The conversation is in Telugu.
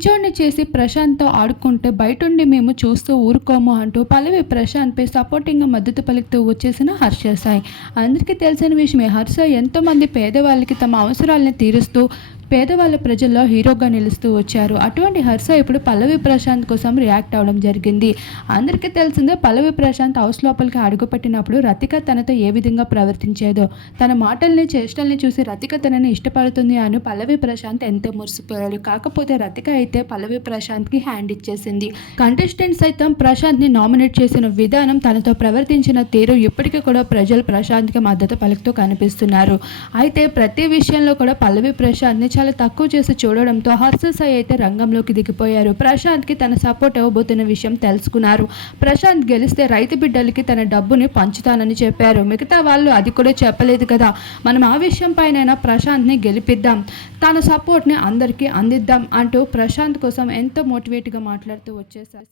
పిచ్చోడిని చేసి ప్రశాంత్‌తో ఆడుకుంటే బయటుండి మేము చూస్తూ ఊరుకోము అంటూ పల్లవి ప్రశాంత్‌పై సపోర్టింగ్‌గా మద్దతు పలుకుతూ వచ్చేసిన హర్ష సాయి. అందరికీ తెలిసిన విషయమే. హర్ష ఎంతోమంది పేదవాళ్ళకి తమ అవసరాలను తీరుస్తూ పేదవాళ్ళ ప్రజల్లో హీరోగా నిలుస్తూ వచ్చారు. అటువంటి హర్ష ఇప్పుడు పల్లవి ప్రశాంత్ కోసం రియాక్ట్ అవ్వడం జరిగింది. అందరికీ తెలిసిందే పల్లవి ప్రశాంత్ హౌస్ లోపలికి అడుగుపెట్టినప్పుడు రతిక తనతో ఏ విధంగా ప్రవర్తించేదో, తన మాటల్ని చేష్టల్ని చూసి రతిక తనని ఇష్టపడుతుంది అని పల్లవి ప్రశాంత్ ఎంతో మురిసిపోయాడు. కాకపోతే రతిక అయితే పల్లవి ప్రశాంత్‌కి హ్యాండ్ ఇచ్చేసింది. కంటెస్టెంట్స్ సైతం ప్రశాంత్‌ని నామినేట్ చేసిన విధానం, తనతో ప్రవర్తించిన తీరు ఇప్పటికీ కూడా ప్రజలు ప్రశాంత్‌కి మద్దతు పలుకుతూ కనిపిస్తున్నారు. అయితే ప్రతి విషయంలో కూడా పల్లవి ప్రశాంత్‌ని చాలా తక్కువ చేసి చూడడంతో హర్ష సాయి అయితే రంగంలోకి దిగిపోయారు. ప్రశాంత్‌కి తన సపోర్ట్ ఇవ్వబోతున్న విషయం తెలుసుకున్నారు. ప్రశాంత్ గెలిస్తే రైతు బిడ్డలకి తన డబ్బుని పంచుతానని చెప్పారు. మిగతా వాళ్ళు అది కూడా చెప్పలేదు కదా, మనం ఆ విషయం పైనైనా ప్రశాంత్‌ని గెలిపిద్దాం, తన సపోర్ట్‌ని అందరికీ అందిద్దాం అంటూ ప్రశాంత్ కోసం ఎంతో మోటివేట్‌గా మాట్లాడుతూ వచ్చేసారు.